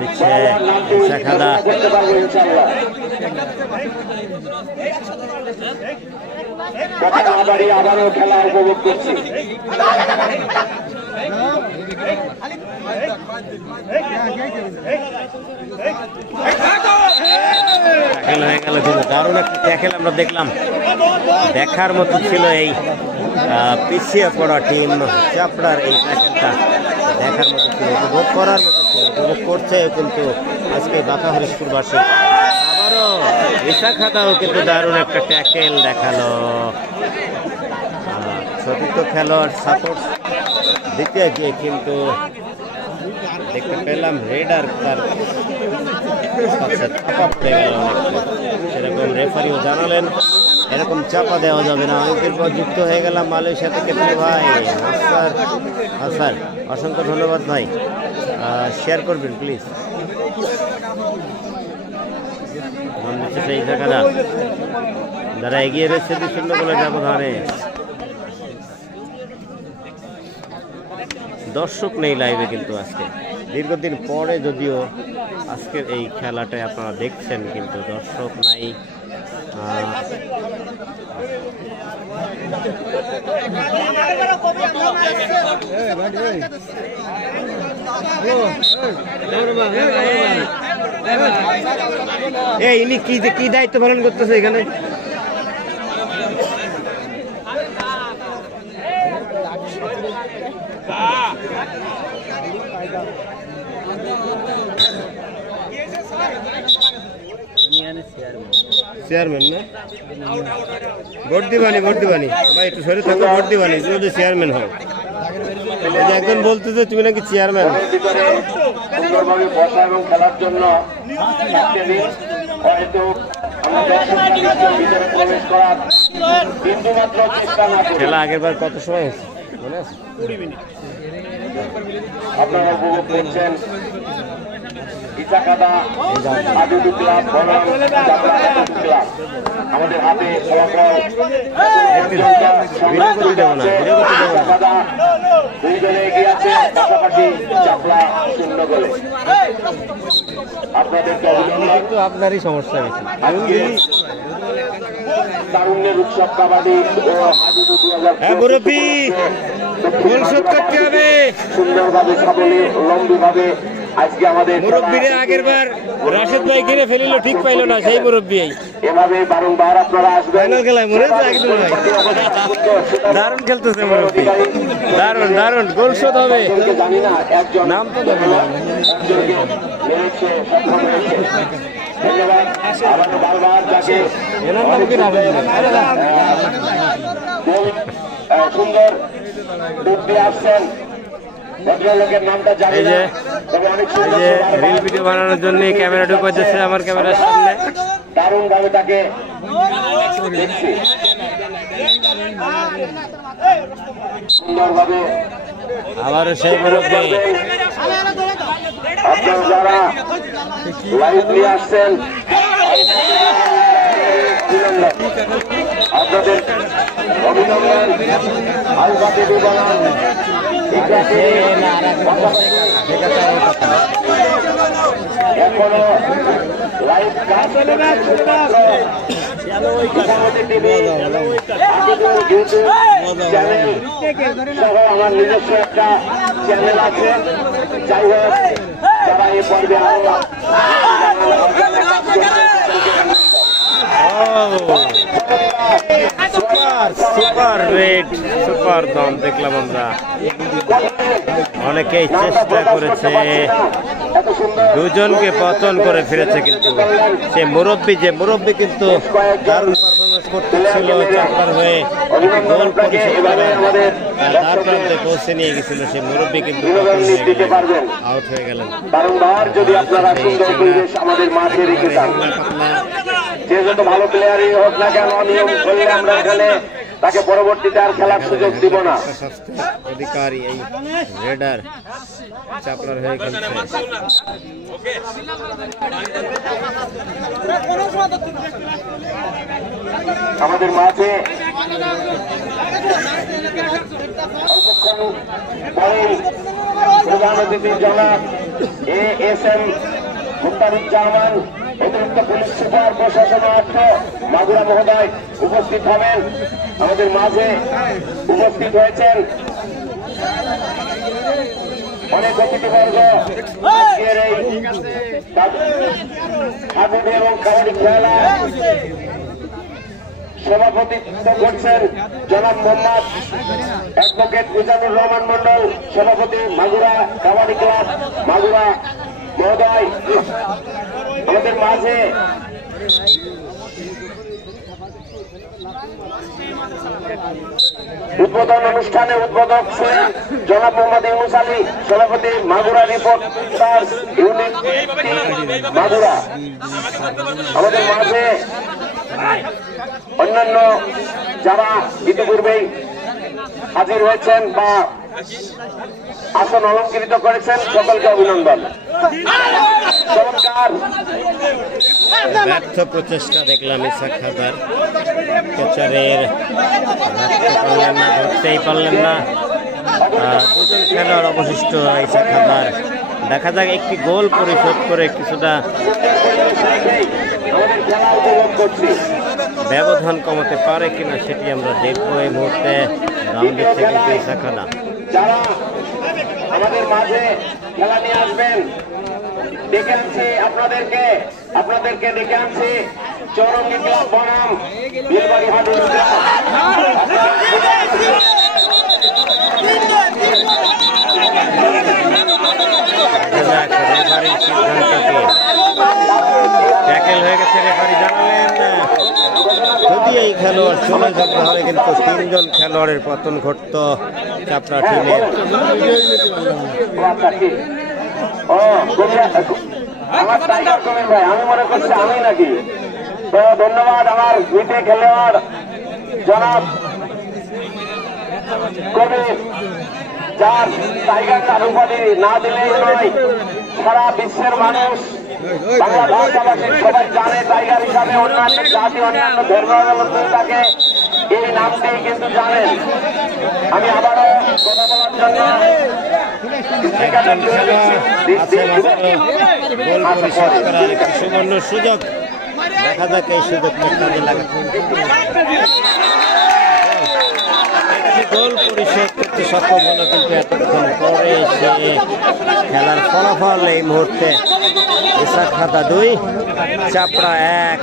দিচ্ছে ইসাখাদা। আবারও খেলা উপভোগ করছি। হয়ে গেল কিন্তু দারুণ একটা ট্যাকেল আমরা দেখলাম, দেখার মতো ছিল। এই পিছিয়ে পড়া টিম চাপড়ার এই ট্যাকেলটা দেখার মতো ছিল, উপভোগ করার মতো ছিল, উপভোগ করছে কিন্তু আজকে বাঁকা হরিশপুরবাসী। আবারও ইসাখাদাও কিন্তু দারুণ একটা ট্যাকেল দেখালো। চতুর্থ খেলোয়াড় সাপোর্ট দিতে গিয়ে কিন্তু দেখতে পেলাম রেডার তার চাপা পড়ে গেল অনেকটা। সেরকম রেফারিও জানালেন এরকম চাপা দেওয়া যাবে না। অনেকের পর যুক্ত হয়ে গেলাম মালয়েশিয়া থেকে ভাই হাসান, অসংখ্য ধন্যবাদ ভাই, শেয়ার করবেন প্লিজ। সেই জায়গাটা যারা এগিয়ে রয়েছে 2-0 গোলের ব্যবধানে। দর্শক নেই লাইভে কিন্তু আজকে, দীর্ঘদিন পরে যদিও আজকের এই খেলাটায় আপনারা দেখছেন কিন্তু দর্শক নাই। ইনি কি দায়িত্ব পালন করতেছে এখানে? চেয়ারম্যান না, ভোট দিবানি ভাই, একটু সরে থাকো, ভোট দিবানি যদি চেয়ারম্যান হয়। একজন বলতে যে তুমি নাকি চেয়ারম্যান। খেলার জন্য খেলা আগের বার কত সময় হয়েছে মনে আছে? 20 মিনিট। আপনারা উপভোগ করছেন ইসাখাদা আদুদু ক্লাব বনাম চাপড়া আদুদু ক্লাব। আমাদের হাতে ফলাফল ইসাখাদা 2 গোলে এগিয়ে আছে, পাশাপাশি চাপড়া 0 গোলে। আপনাদেরকে অভিনন্দন। আপনারই সমস্যা হয়েছে। তারুণ্যের উৎসব কাবাডি ও আদুদু 2000 সুন্দরভাবে সকলে লম্বিভাবে আজকে আমাদের মুরব্বীরা আগের বার রাশেদ ভাই কিনে ফেলিল, ঠিক পাইল না সেই মুরব্বী। এভাবে বারংবার আপনারা আসবেন। দারুণ খেলতেছে মুরব্বী, দারুণ গোল শোধ হবে। জানি না একজন নাম তো জানি না। ধন্যবাদ। বারবার যাকে সুন্দর ডুব দিয়ে আসছেন ভদ্রলোকের নামটা জানি না, তবে অনেক সুন্দর রিল ভিডিও বানানোর জন্য ক্যামেরা ঢুকাচ্ছে আমার ক্যামেরার সামনে। দারুণ ভাবে তাকে দেখছি, সুন্দরভাবে। আবারও সেই মুরব্বী। আপনারা যারা লাইভ নিয়ে আসছেন আপনাদের অভিনন্দন। আলবাতে ডুবালাম এখনো লাইভ কাজ চ্যানেল সহ আমার নিজস্ব একটা চ্যানেল আছে। যাই হোক, যারা এই পর্বে সুপার রেড, সুপার দাম দেখলাম আমরা। অনেকেই চেষ্টা করেছে, দুজনকে পতন করে ফিরেছে, কিন্তু সে মুরব্বী কিন্তু দারুণ পারফরমেন্স করতেছিল চাপড়ার হয়ে, গোল পরিশোধ করে তার প্রান্তে পৌঁছে নিয়ে গেছিল। সে মুরব্বী কিন্তু আউট হয়ে গেলেন। বারংবার যদি আপনারা সুন্দর পরিবেশ আমাদের মাঠে রেখে যান, যে যত ভালো প্লেয়ারই হোক না কেন, নিয়ম করলে আমরা এখানে তাকে পরবর্তীতে আর খেলার সুযোগ দিব না। অধিকারী এই রেডার চাপড়ার হয়ে খেলছে। আমাদের মাঝে অল্পক্ষণ পরেই প্রধান অতিথি জনাব ASM মুক্তারুজ্জামান, অতিরিক্ত পুলিশ সুপার প্রশাসনার্থ মাগুরা মহোদয় উপস্থিত হবেন। আমাদের মাঝে উপস্থিত হয়েছেন অনেক অতিথিবর্গ। আজকের এই ঠাকুর এবং কাবাডি খেলা সভাপতিত্ব করছেন জনাব মোহাম্মদ অ্যাডভোকেট মিজানুর রহমান মন্ডল, সভাপতি মাগুরা কাবাডি ক্লাব মাগুরা মহোদয়। আমাদের মাঝে উদ্বোধন অনুষ্ঠানে উদ্বোধক ছিলেন জনাব মোহাম্মদ ইউনুস আলী, সভাপতি মাগুরা রিপোর্টার্স ইউনিট মাগুরা। আমাদের মাঝে অন্যান্য যারা ইতিপূর্বেই হাজির হয়েছেন বা আসন অলঙ্কৃত করেছেন সকলকে অভিনন্দন। চমৎকার ব্যর্থ প্রচেষ্টা দেখলাম ইসাক হায়দার, কোচারের ধরতেই পারলেন না। দুজন খেলোয়াড় অবশিষ্ট ইসাক হায়দার। দেখা যাক একটি গোল পরিশোধ করে কিছুটা ব্যবধান কমাতে পারে কিনা সেটি আমরা দেখবো। এই মুহূর্তে দাম দিচ্ছে কিন্তু ইসাক হায়দার। যারা আমাদের মাঝে খেলা নিয়ে আসবেন ডেকে আনছি আপনাদেরকে ডেকে আনছি চৌরঙ্গি ক্লাব বনাম বিলবাড়ি হাট। রেফারির সিদ্ধান্তকে ট্যাকেল হয়ে গেছে, রেফারি জানালেন যদি এই খেলোয়াড় চলে যেত তাহলে কিন্তু তিনজন খেলোয়াড়ের পতন ঘটত চাপড়া টিমের। আমার টাইগার কমেন ভাই, আমি মনে করছি আমি নাকি। তো ধন্যবাদ আমার মিটে খেলোয়াড় জনাব কবি, যার টাইগার কার উপাধি না দিলেই নয়। সারা বিশ্বের মানুষ বাংলা ভাষাভাষী সবাই জানে টাইগার হিসাবে, অন্যান্য জাতি অন্যান্য ধর্মাবলম্বী তাকে এই নামটি কিন্তু জানেন। আমি আবারও কথা বলার জন্য গোল পরিশোধ করার একটি সুবর্ণ সুযোগ। দেখা যাক এই সুযোগ কাজে লাগাতে। একটি গোল পরিশোধ করতে সক্ষম হলো, কিন্তু এতক্ষণ পরে সে খেলার ফলাফল এই মুহূর্তে ইসাক হায়দার 2 চাপড়া 1।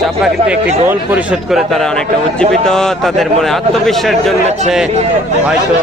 চাপড়া কিন্তু একটি গোল পরিশোধ করে তারা অনেকটা উজ্জীবিত, তাদের মনে আত্মবিশ্বাস জন্মেছে। হয়তো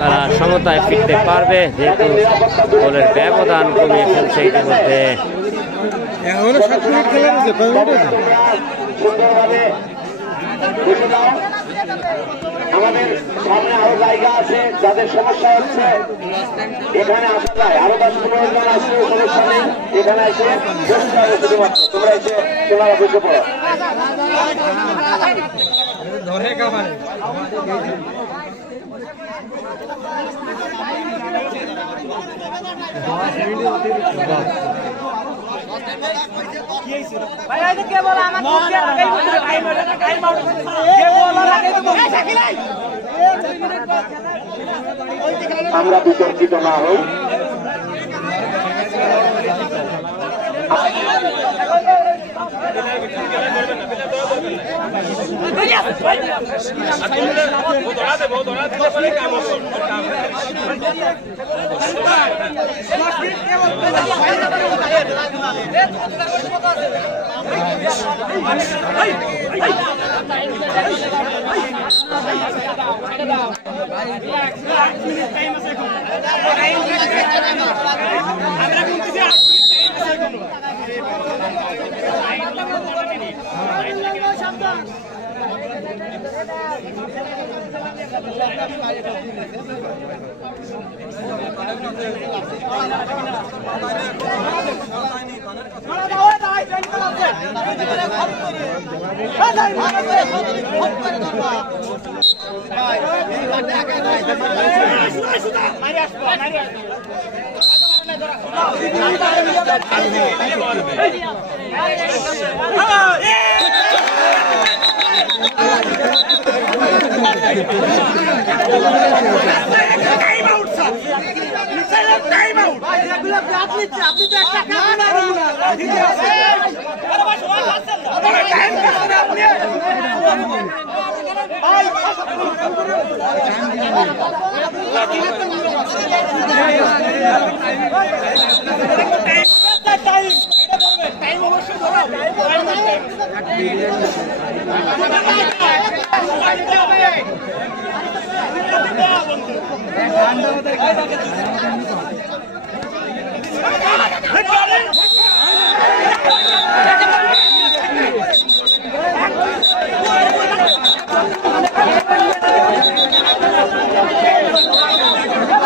তারা সমতায় ফিরতে পারবে, যেহেতু গোলের ব্যবধান কমিয়ে ফেলছে ইতিমধ্যে। আমাদের সামনে আরো জায়গা আছে, যাদের সমস্যা হচ্ছে এখানে আসা যায়। আরো 10-15 জন আসলে সমস্যা নেই, এখানে এসে বসতে হবে শুধুমাত্র। তোমরা এসে তোমরা বসে পড়ো। আমরা বিতর্কিত না হই।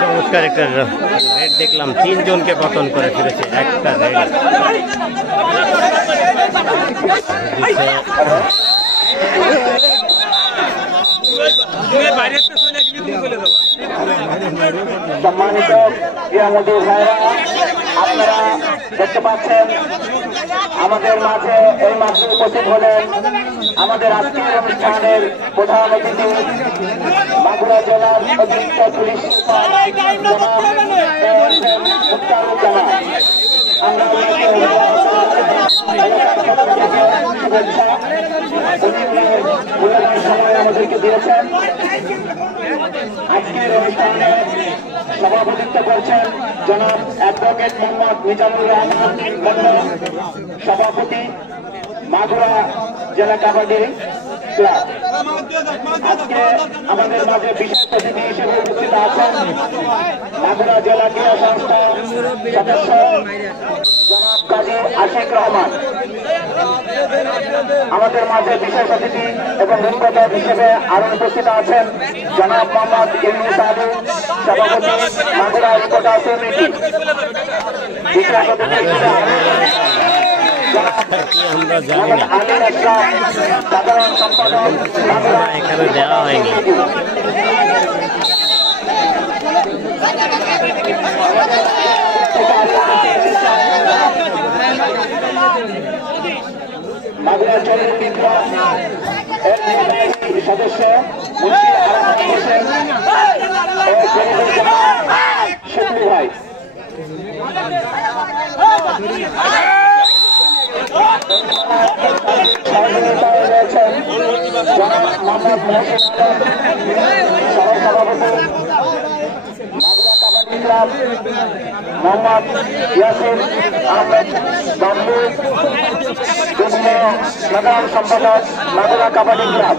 চমৎকার একটা রেড দেখলাম, 3 জনকে পতন করে ফিরেছে একটা রেড। সম্মানিত ক্রীড়ামন্ত্রী ভাইরা, আপনারা দেখতে পাচ্ছেন আমাদের মাঝে এই মাঠে উপস্থিত হলেন আমাদের আজকের অনুষ্ঠানের প্রধান অতিথি মাগুরা জেলার অতিরিক্ত পুলিশ সুপার আমরা সময় আমাদেরকে দিয়েছেন। আজকের অনুষ্ঠানে সভাপতিত্ব করছেন জনাব অ্যাডভোকেট মোহাম্মদ মিজানুর রহমান মন্ডল, সভাপতি মাগুরা জেলা কাবাডি ক্লাব। আজকে আমাদের মাঝে বিশেষ অতিথি হিসেবে উপস্থিত আছেন মাগুরা জেলা ক্রীড়া সংস্থার সদস্য জনাব কাজী আশিক রহমান। আমাদের মাঝে বিশেষ অতিথি এবং উদ্বোধক হিসেবে আরো উপস্থিত আছেন জনাব মোহাম্মদ ইউনুস আলী, সভাপতি মাগুরা রিপোর্টার সমিতি। বিশেষ অতিথি আমরা জানি না, সাধারণ সম্পাদক এখানে দেওয়া হয়নি। মাগুরা চলচ্চিত্র সদস্য মুন্সি আলম হোসেন ও শফি ভাই। সহযোগিতায় রয়েছেন জনাব মোহাম্মদ মহসিন সহসভাপতি মাগুরা কাবাডি ক্লাব, মোহাম্মদ ইয়াসির আহমেদ বাবলু, যুগ্ম সাধারণ সম্পাদক মাগুরা কাবাডি ক্লাব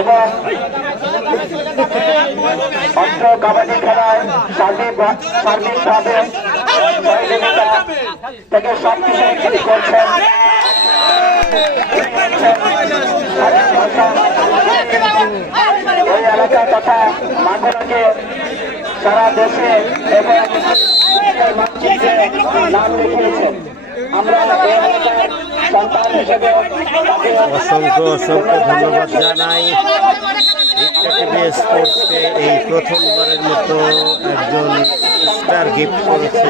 এবং অস্ত্র কাবাডি খেলায় সার্বিকভাবে সহযোগিতা থেকে সবকিছু করছেন এই এলাকা তথা মাগুরাকে সারা দেশে এবং নাম লিখিয়েছেন। আমরা এই এলাকার সন্তান হিসেবে অসংখ্য অসংখ্য ধন্যবাদ জানাই স্পোর্টসকে। এই প্রথমবারের মতো একজন স্টার গিফট করেছে,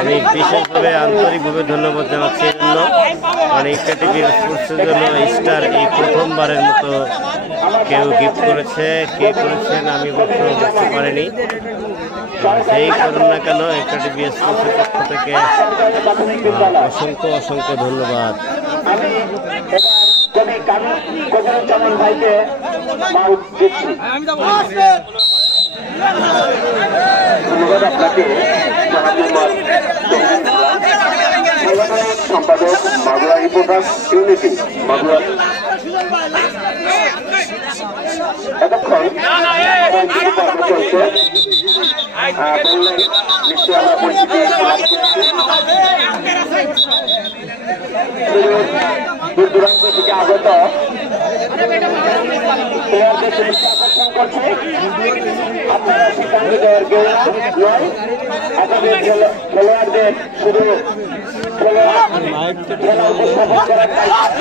আমি বিশেষভাবে আন্তরিকভাবে ধন্যবাদ জানাচ্ছি এই জন্য। মানে ইকটিভি স্পোর্টসের জন্য স্টার এই প্রথমবারের মতো কেউ গিফট করেছে। কে করেছেন আমি অবশ্য বুঝতে পারিনি, যেই করুন না কেন ইকটিভি স্পোর্টসের পক্ষ থেকে অসংখ্য অসংখ্য ধন্যবাদ। কবি কবিরুজ্জামান ভাইকে মাউথ দিচ্ছি। ধন্যবাদ আপনাকে সম্পাদক মাগুরা রিপোর্টার ইউনিটি মাগুরা। এতক্ষণ চলছে নিশ্চয়ই আমরা পরিস্থিতি দূর দূরান্ত থেকে আগত প্লেয়ারদের দৃষ্টি আকর্ষণ করছে। আপনারা সিদ্ধান্ত দেওয়ার কেউ নয়, আপনাদের খেলোয়াড়দের শুধু খেলা উপস্থাপন করার দায়িত্ব।